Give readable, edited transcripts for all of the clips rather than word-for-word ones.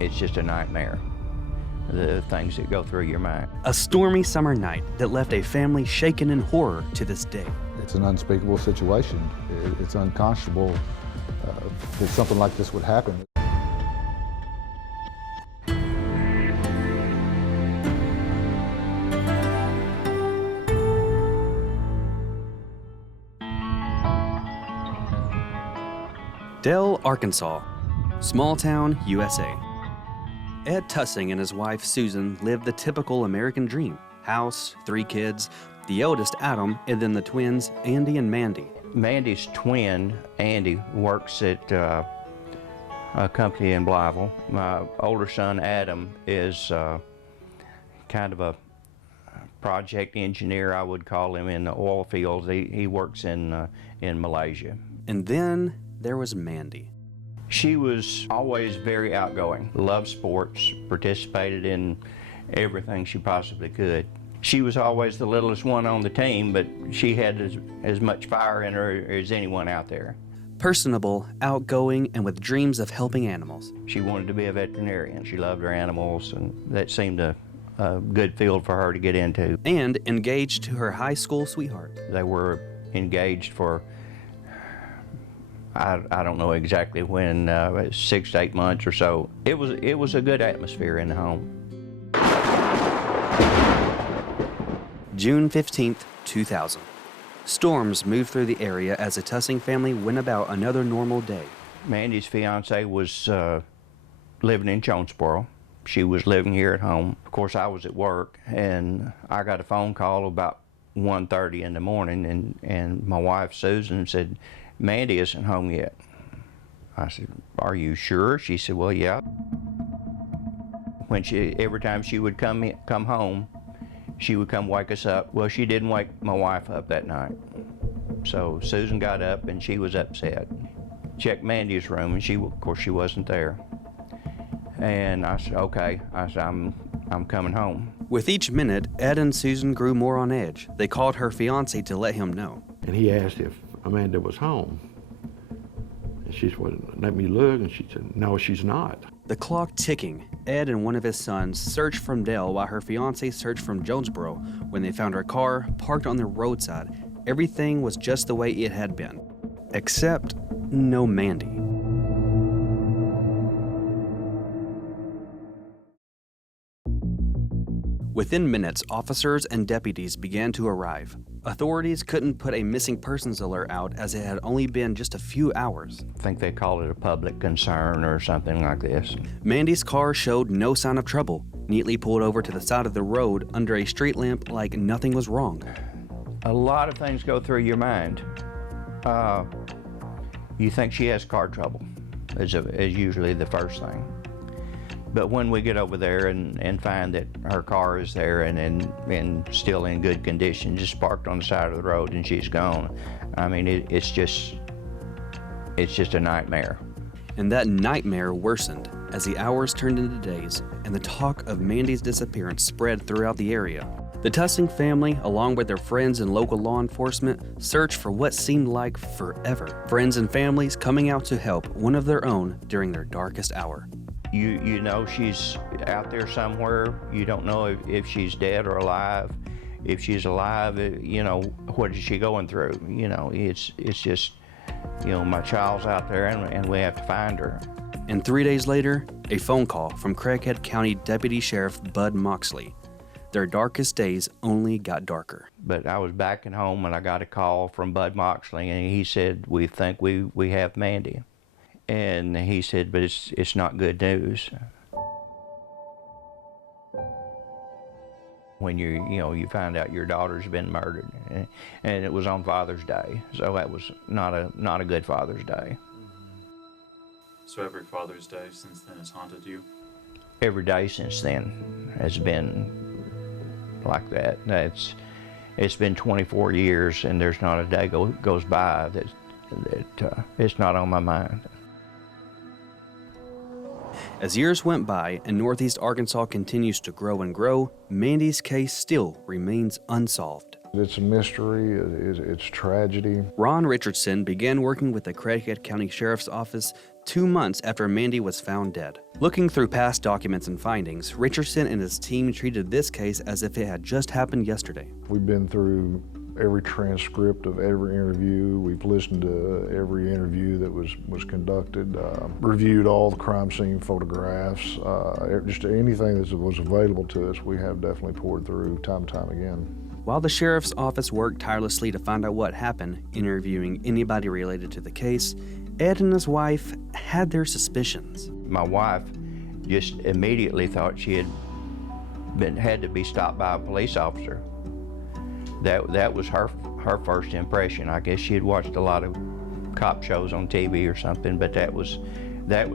it's just a nightmare, the things that go through your mind. A stormy summer night that left a family shaken in horror to this day. It's an unspeakable situation. It's unconscionable that something like this would happen. Dell, Arkansas, small town, USA. Ed Tussing and his wife Susan lived the typical American dream. House, 3 kids, the eldest Adam, and then the twins Andy and Mandy. Mandy's twin, Andy, works at a company in Blytheville. My older son, Adam, is kind of a project engineer, I would call him, in the oil fields. He works in Malaysia. And then there was Mandy. She was always very outgoing, loved sports, participated in everything she possibly could. She was always the littlest one on the team, but she had as much fire in her as anyone out there. Personable, outgoing, and with dreams of helping animals. She wanted to be a veterinarian. She loved her animals, and that seemed a good field for her to get into. And engaged to her high school sweetheart. They were engaged for, I don't know exactly when, 6 to 8 months or so. It was a good atmosphere in the home. June 15th, 2000. Storms moved through the area as the Tussing family went about another normal day. Mandy's fiance was living in Jonesboro. She was living here at home. Of course, I was at work, and I got a phone call about 1:30 in the morning, and my wife, Susan, said, "Mandy isn't home yet." I said, "Are you sure?" She said, "Well, yeah." Every time she would come home, she would come wake us up. Well, she didn't wake my wife up that night. So Susan got up and she was upset. Checked Mandy's room, and of course she wasn't there. And I said, okay. I said, I'm coming home. With each minute, Ed and Susan grew more on edge. They called her fiance to let him know. And he asked if Amanda was home. And she said, "Well, let me look." And she said, "No, she's not." The clock ticking, Ed and one of his sons searched from Dell while her fiance searched from Jonesboro. When they found her car parked on the roadside, everything was just the way it had been. Except no Mandy. Within minutes, officers and deputies began to arrive. Authorities couldn't put a missing persons alert out as it had only been just a few hours. I think they called it a public concern or something like this. Mandy's car showed no sign of trouble, neatly pulled over to the side of the road under a street lamp like nothing was wrong. A lot of things go through your mind. You think she has car trouble, is usually the first thing. But when we get over there and find that her car is there and still in good condition, just parked on the side of the road and she's gone, I mean, it's just a nightmare. And that nightmare worsened as the hours turned into days and the talk of Mandy's disappearance spread throughout the area. The Tussing family, along with their friends and local law enforcement, searched for what seemed like forever. Friends and families coming out to help one of their own during their darkest hour. You know she's out there somewhere. You don't know if she's dead or alive. If she's alive, you know, what is she going through? You know, it's just, you know, my child's out there and we have to find her. And 3 days later, a phone call from Craighead County Deputy Sheriff Bud Moxley. Their darkest days only got darker. But I was back at home and I got a call from Bud Moxley, and he said, "We think we have Mandy." And he said, "But it's not good news." When you find out your daughter's been murdered, and it was on Father's Day, so that was not a good Father's Day. So every Father's Day since then has haunted you? Every day since then has been like that. It's been 24 years, and there's not a day goes by that it's not on my mind. As years went by and Northeast Arkansas continues to grow and grow, Mandy's case still remains unsolved. It's a mystery, it's tragedy. Ron Richardson began working with the Craighead County Sheriff's Office 2 months after Mandy was found dead. Looking through past documents and findings, Richardson and his team treated this case as if it had just happened yesterday. We've been through every transcript of every interview. We've listened to every interview that was conducted, reviewed all the crime scene photographs, just anything that was available to us, we have definitely poured through time and time again. While the sheriff's office worked tirelessly to find out what happened, interviewing anybody related to the case, Ed and his wife had their suspicions. My wife just immediately thought she had to be stopped by a police officer. That was her first impression. I guess she had watched a lot of cop shows on TV or something, but that was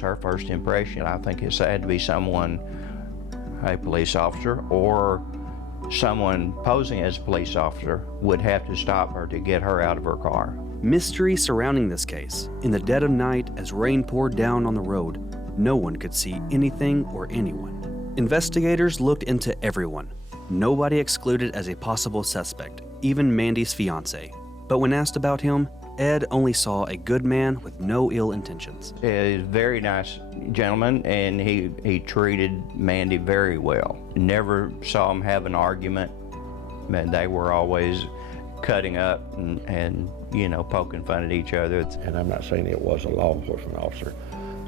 her first impression. I think it had to be someone, a police officer, or someone posing as a police officer would have to stop her to get her out of her car. Mystery surrounding this case. In the dead of night, as rain poured down on the road, no one could see anything or anyone. Investigators looked into everyone. Nobody excluded as a possible suspect, even Mandy's fiance. But when asked about him, Ed only saw a good man with no ill intentions. He's a very nice gentleman, and he treated Mandy very well. Never saw him have an argument. Man, they were always cutting up and you know, poking fun at each other. And I'm not saying it was a law enforcement officer.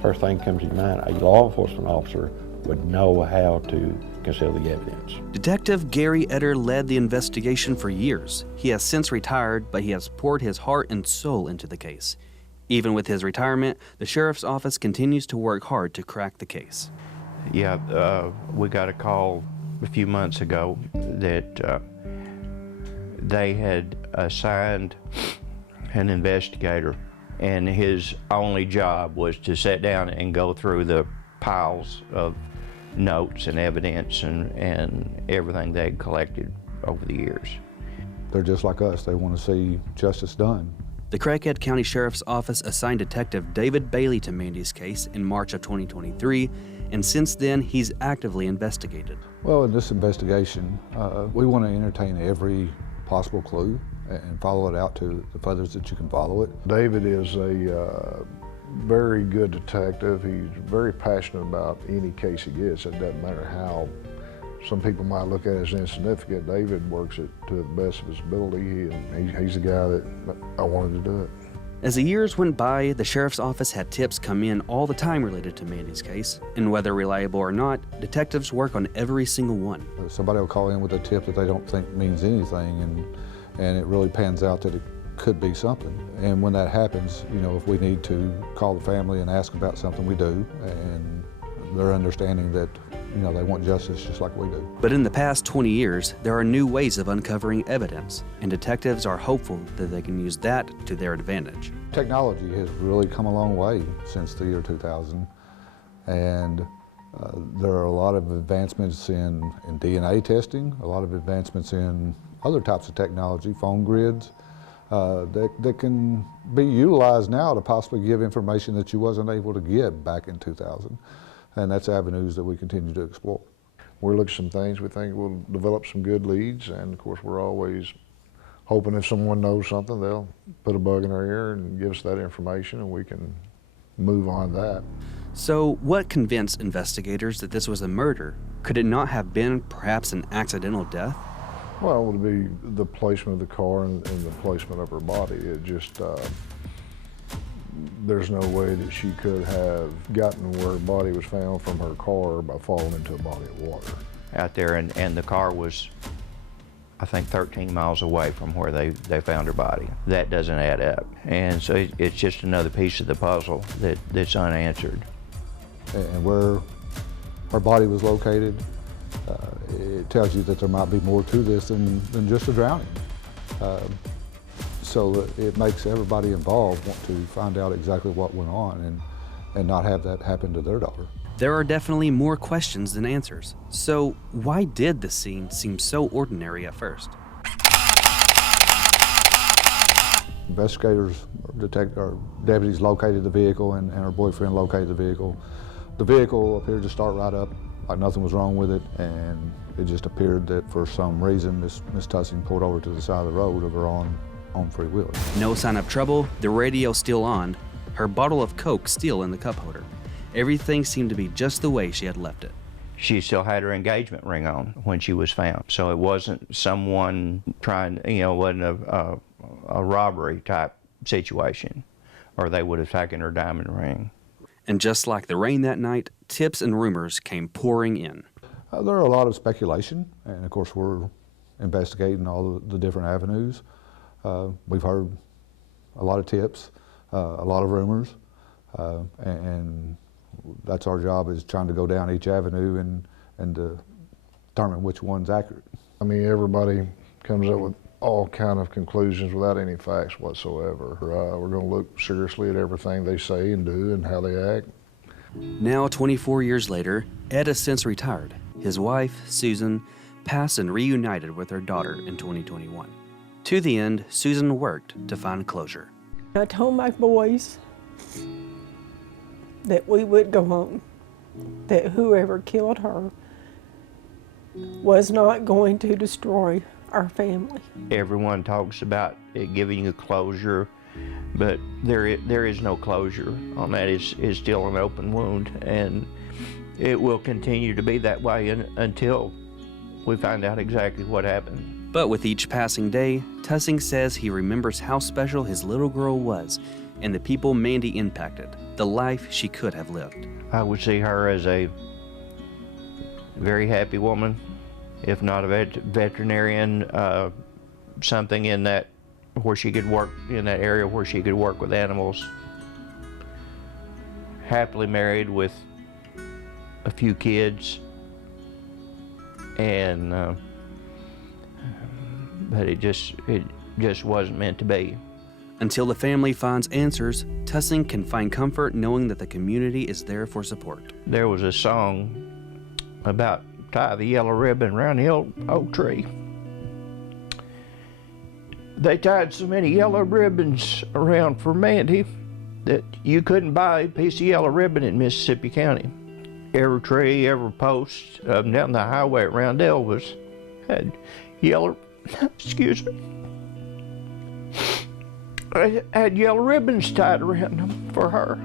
First thing comes to mind, a law enforcement officer would know how to conceal the evidence. Detective Gary Etter led the investigation for years. He has since retired, but he has poured his heart and soul into the case. Even with his retirement, the sheriff's office continues to work hard to crack the case. Yeah, we got a call a few months ago that they had assigned an investigator, and his only job was to sit down and go through the piles of notes and evidence and everything they had collected over the years. They're just like us. They want to see justice done. The Craighead County Sheriff's Office assigned Detective David Bailey to Mandy's case in March of 2023, and since then, he's actively investigated. Well, in this investigation, we want to entertain every possible clue and follow it out to the furthest that you can follow it. David is a very good detective. He's very passionate about any case he gets. It doesn't matter how some people might look at it as insignificant. David works it to the best of his ability, and he's the guy that I wanted to do it. As the years went by, the sheriff's office had tips come in all the time related to Mandy's case, and whether reliable or not, detectives work on every single one. Somebody will call in with a tip that they don't think means anything, and it really pans out that it could be something. And when that happens, you know, if we need to call the family and ask about something, we do, and they're understanding that, you know, they want justice just like we do. But in the past 20 years, there are new ways of uncovering evidence, and detectives are hopeful that they can use that to their advantage. Technology has really come a long way since the year 2000, and there are a lot of advancements in DNA testing, a lot of advancements in other types of technology, phone grids, that can be utilized now to possibly give information that you wasn't able to get back in 2000. And that's avenues that we continue to explore. We're looking at some things we think will develop some good leads, and of course we're always hoping if someone knows something, they'll put a bug in our ear and give us that information, and we can move on that. So what convinced investigators that this was a murder? Could it not have been perhaps an accidental death? Well, it would be the placement of the car and the placement of her body. It just, there's no way that she could have gotten where her body was found from her car by falling into a body of water. Out there, and the car was, I think, 13 miles away from where they found her body. That doesn't add up. And so it's just another piece of the puzzle that's unanswered. And where her body was located, it tells you that there might be more to this than just a drowning. So it makes everybody involved want to find out exactly what went on and not have that happen to their daughter. There are definitely more questions than answers. So why did the scene seem so ordinary at first? Investigators, deputies located the vehicle, and her boyfriend located the vehicle. The vehicle appeared to start right up like nothing was wrong with it, and it just appeared that for some reason Miss Tussing pulled over to the side of the road of her own free will. No sign of trouble, the radio still on, her bottle of Coke still in the cup holder. Everything seemed to be just the way she had left it. She still had her engagement ring on when she was found. So it wasn't someone trying, wasn't a robbery type situation, or they would have taken her diamond ring. And just like the rain that night, tips and rumors came pouring in. There are a lot of speculation, and of course we're investigating all the different avenues. We've heard a lot of tips, a lot of rumors, and that's our job, is trying to go down each avenue and determine which one's accurate. I mean, everybody comes up with all kind of conclusions without any facts whatsoever. We're going to look seriously at everything they say and do and how they act. Now, 24 years later, Ed has since retired. His wife, Susan, passed and reunited with her daughter in 2021. To the end, Susan worked to find closure. I told my boys that we would go home, that whoever killed her was not going to destroy our family. Everyone talks about it giving you closure, but there is no closure on that. It's still an open wound, and it will continue to be that way until we find out exactly what happened. But with each passing day, Tusing says he remembers how special his little girl was and the people Mandy impacted, the life she could have lived. I would see her as a very happy woman, if not a veterinarian, something in that where she could work in that area where she could work with animals. Happily married with a few kids, and but it just wasn't meant to be. Until the family finds answers, Tusing can find comfort knowing that the community is there for support. There was a song about tie the yellow ribbon around the old oak tree. They tied so many yellow ribbons around for Mandy that you couldn't buy a piece of yellow ribbon in Mississippi County. Every tree, every post up and down the highway around Elvis had yellow, excuse me, had yellow ribbons tied around them for her.